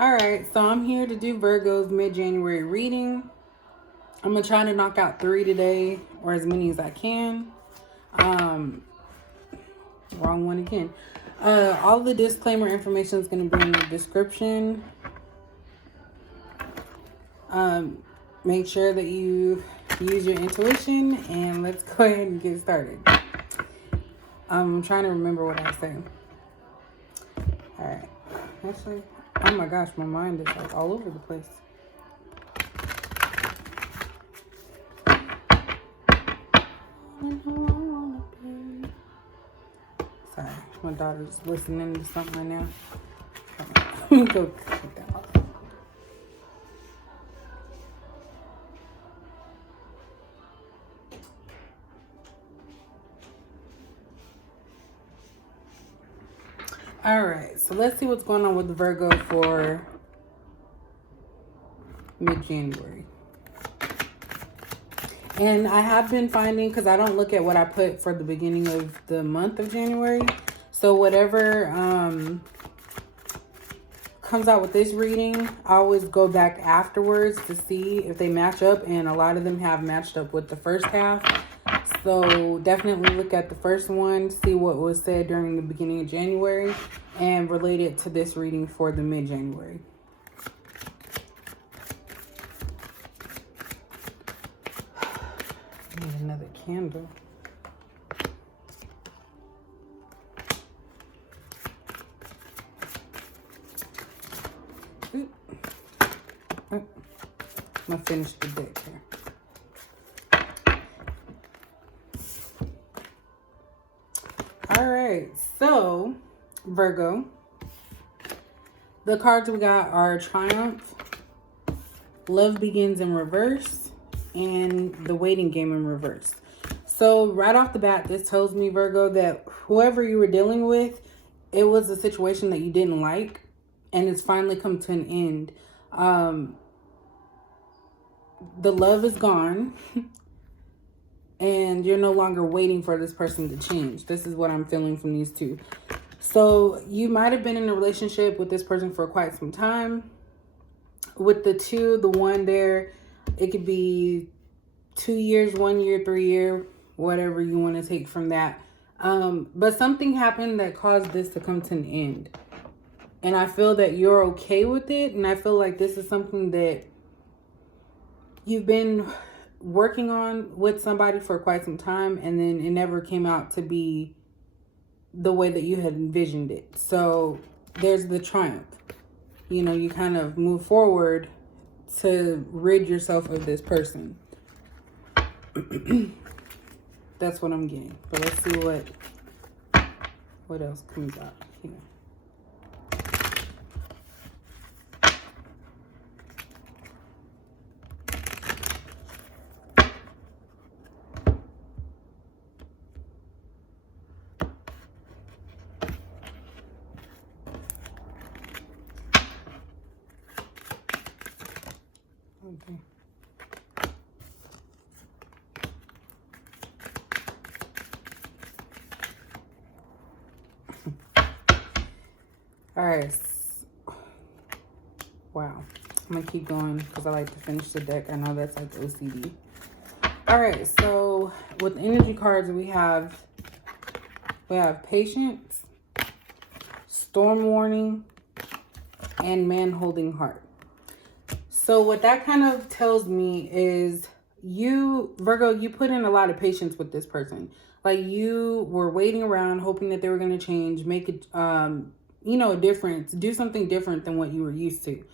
All right, so I'm here to do Virgo's mid-January reading. I'm going to try to knock out 3 today, or as many as I can. Wrong one again. All the disclaimer information is going to be in the description. Make sure that you use your intuition, and let's go ahead and get started. I'm trying to remember what I said. All right. Actually, oh my gosh, my mind is like all over the place. Sorry, my daughter's listening to something right now. Let me go take that off. All right, so let's see what's going on with Virgo for mid-January. And I have been finding, because I don't look at what I put for the beginning of the month of January. So whatever comes out with this reading, I always go back afterwards to see if they match up. And a lot of them have matched up with the first half. So definitely look at the first one, see what was said during the beginning of January, and relate it to this reading for the mid-January. I need another candle. I'm gonna finish the deck here. All right, so Virgo, the cards we got are Triumph, Love Begins in Reverse, and The Waiting Game in Reverse. So right off the bat, this tells me, Virgo, that whoever you were dealing with, it was a situation that you didn't like, and it's finally come to an end. The love is gone. And you're no longer waiting for this person to change. This is what I'm feeling from these two. So you might have been in a relationship with this person for quite some time. With the two, the one there, it could be 2 years, 1 year, 3 year, whatever you want to take from that. But something happened that caused this to come to an end. And I feel that you're okay with it. And I feel like this is something that you've been working on with somebody for quite some time, and then it never came out to be the way that you had envisioned it. So there's the triumph. You know, you kind of move forward to rid yourself of this person. That's what I'm getting. But let's see what else comes out here. Okay. All right. Wow. I'm going to keep going because I like to finish the deck. I know that's like OCD. All right. So with energy cards, we have Patience, Storm Warning, and Man Holding Heart. So what that kind of tells me is you, Virgo, you put in a lot of patience with this person. Like you were waiting around, hoping that they were going to change, make it, a difference, do something different than what you were used to.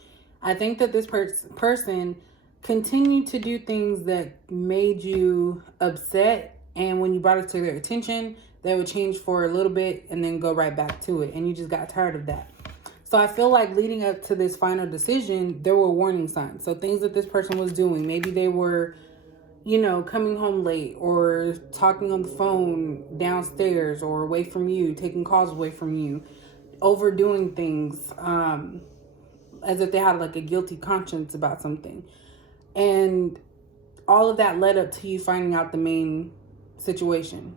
I think that this person continued to do things that made you upset. And when you brought it to their attention, they would change for a little bit and then go right back to it. And you just got tired of that. So I feel like leading up to this final decision, there were warning signs. So things that this person was doing, maybe they were, coming home late or talking on the phone downstairs or away from you, taking calls away from you, overdoing things as if they had like a guilty conscience about something. And all of that led up to you finding out the main situation,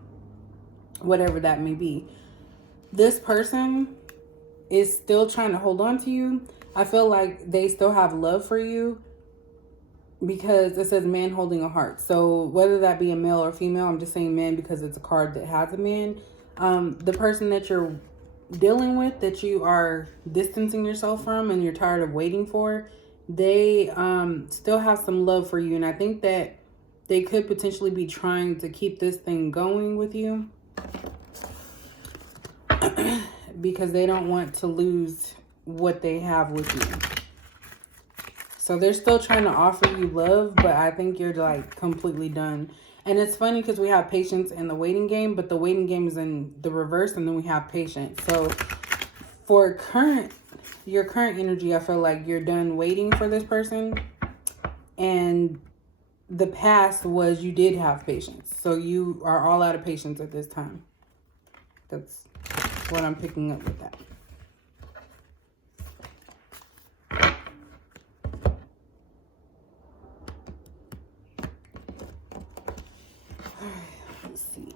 whatever that may be. This person is still trying to hold on to you. I feel like they still have love for you, because it says man holding a heart. So whether that be a male or female, I'm just saying man because it's a card that has a man. The person that you're dealing with, that you are distancing yourself from and you're tired of waiting for, they still have some love for you. And I think that they could potentially be trying to keep this thing going with you because they don't want to lose what they have with you. So they're still trying to offer you love, but I think you're like completely done. And it's funny because we have patience in the waiting game, but the waiting game is in the reverse, and then we have patience. So for your current energy, I feel like you're done waiting for this person. And the past was you did have patience. So you are all out of patience at this time. That's what I'm picking up with that. Let's see.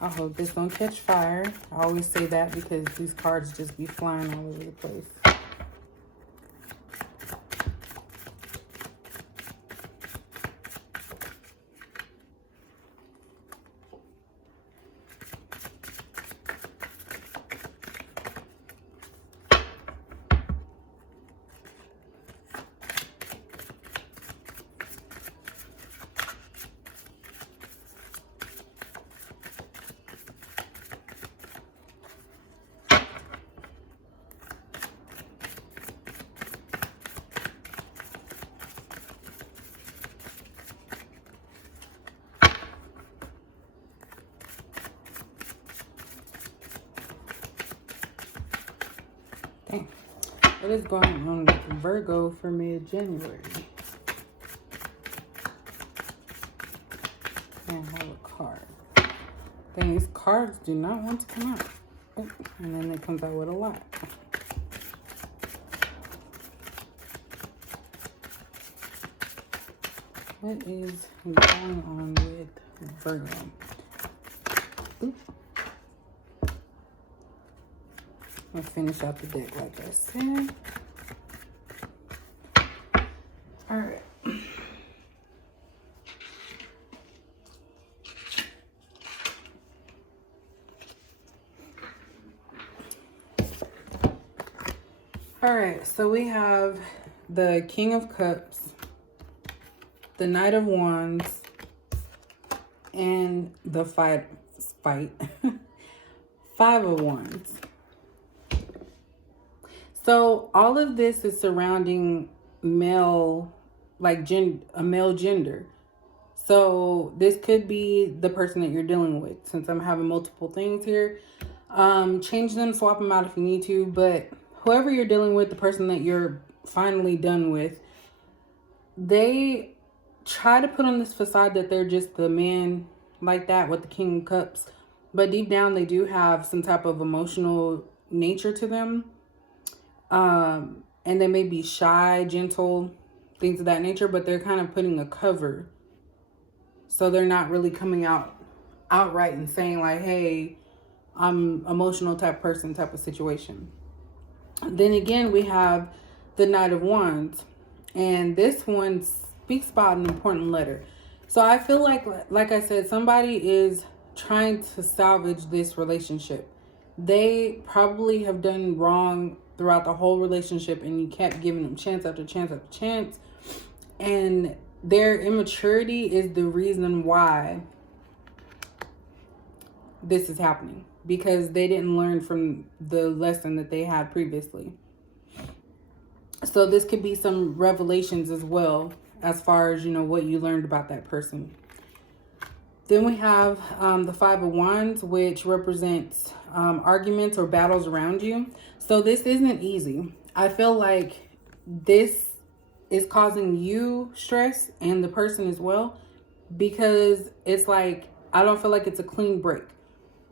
I hope this don't catch fire. I always say that because these cards just be flying all over the place. Dang. What is going on with Virgo for mid-January? And have a card. Dang, these cards do not want to come out. Oh, and then it comes out with a lot. What is going on with Virgo? Oops. I'll finish out the deck like I said. All right. All right, so we have the King of Cups, the Knight of Wands, and the Five of Wands. So all of this is surrounding male, like a male gender. So this could be the person that you're dealing with. Since I'm having multiple things here, change them, swap them out if you need to. But whoever you're dealing with, the person that you're finally done with, they try to put on this facade that they're just the man like that with the King of Cups. But deep down, they do have some type of emotional nature to them. And they may be shy, gentle, things of that nature, but they're kind of putting a cover. So they're not really coming out outright and saying like, hey, I'm emotional type person type of situation. Then again, we have the Knight of Wands, and this one speaks about an important letter. So I feel like I said, somebody is trying to salvage this relationship. They probably have done wrong throughout the whole relationship, and you kept giving them chance after chance after chance. And their immaturity is the reason why this is happening, because they didn't learn from the lesson that they had previously. So this could be some revelations as well, as far as, you know, what you learned about that person. Then we have the Five of Wands, which represents arguments or battles around you. So this isn't easy. I feel like this is causing you stress and the person as well, because it's like, I don't feel like it's a clean break.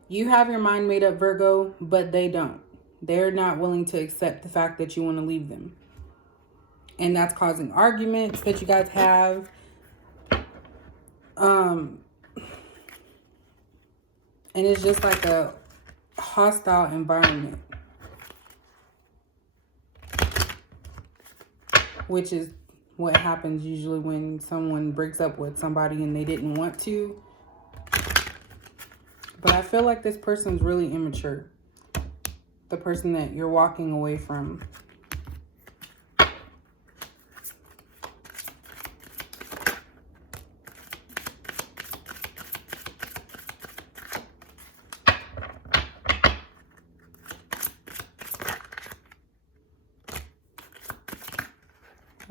You have your mind made up, Virgo, but they don't. They're not willing to accept the fact that you want to leave them. And that's causing arguments that you guys have. And it's just like a hostile environment, which is what happens usually when someone breaks up with somebody and they didn't want to. But I feel like this person's really immature. The person that you're walking away from.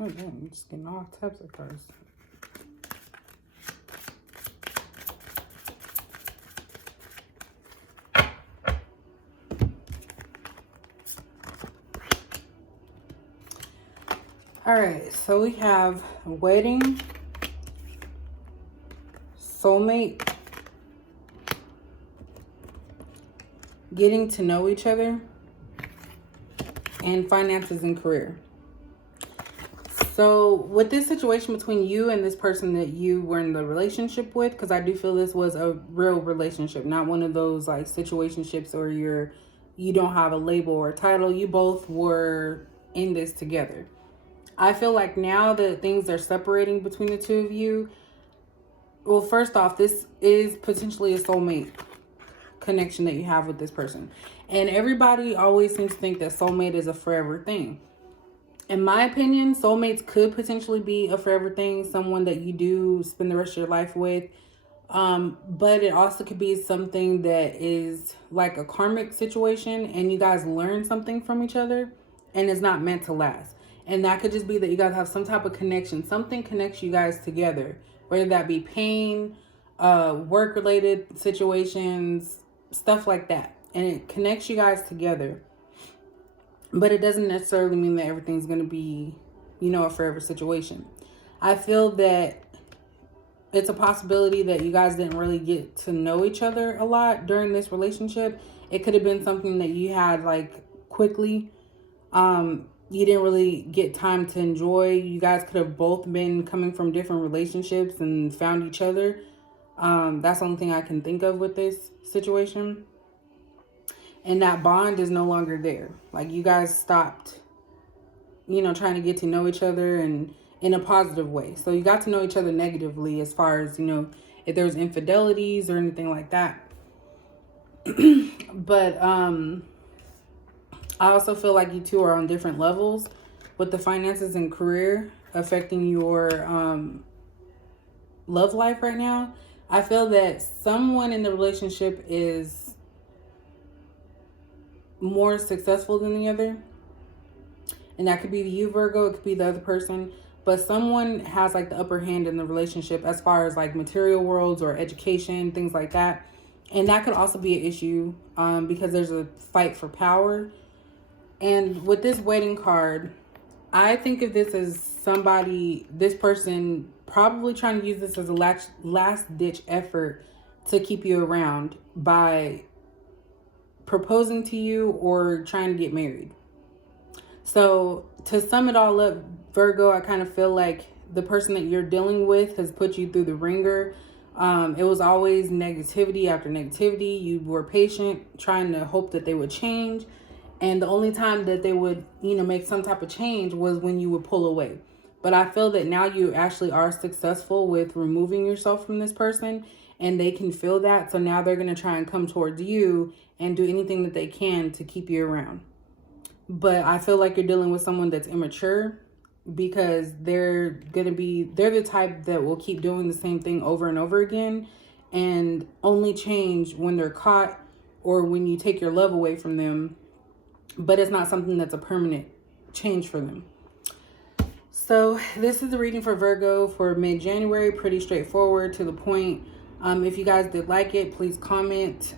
Oh, damn, I'm just getting all types of cards. All right, so we have wedding, soulmate, getting to know each other, and finances and career. So with this situation between you and this person that you were in the relationship with, because I do feel this was a real relationship, not one of those like situationships or you don't have a label or a title. You both were in this together. I feel like now that things are separating between the two of you, well, first off, this is potentially a soulmate connection that you have with this person. And everybody always seems to think that soulmate is a forever thing. In my opinion, soulmates could potentially be a forever thing, someone that you do spend the rest of your life with. But it also could be something that is like a karmic situation and you guys learn something from each other and it's not meant to last. And that could just be that you guys have some type of connection. Something connects you guys together, whether that be pain, work-related situations, stuff like that. And it connects you guys together. But it doesn't necessarily mean that everything's going to be, a forever situation. I feel that it's a possibility that you guys didn't really get to know each other a lot during this relationship. It could have been something that you had like quickly. You didn't really get time to enjoy. You guys could have both been coming from different relationships and found each other. That's the only thing I can think of with this situation. And that bond is no longer there. Like you guys stopped, trying to get to know each other and in a positive way. So you got to know each other negatively as far as, if there was infidelities or anything like that. But I also feel like you two are on different levels with the finances and career affecting your love life right now. I feel that someone in the relationship is more successful than the other. And that could be you, Virgo. It could be the other person. But someone has like the upper hand in the relationship as far as like material worlds or education, things like that. And that could also be an issue because there's a fight for power. And with this wedding card, I think of this as this person probably trying to use this as a last ditch effort to keep you around by proposing to you or trying to get married. So to sum it all up, Virgo, I kind of feel like the person that you're dealing with has put you through the ringer. It was always negativity after negativity. You were patient, trying to hope that they would change. And the only time that they would, make some type of change was when you would pull away. But I feel that now you actually are successful with removing yourself from this person and they can feel that. So now they're going to try and come towards you and do anything that they can to keep you around. But I feel like you're dealing with someone that's immature because they're the type that will keep doing the same thing over and over again and only change when they're caught or when you take your love away from them. But it's not something that's a permanent change for them. So this is the reading for Virgo for mid-January. Pretty straightforward, to the point. If you guys did like it, please comment,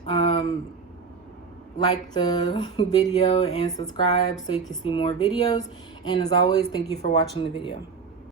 like the video, and subscribe so you can see more videos. And as always, thank you for watching the video.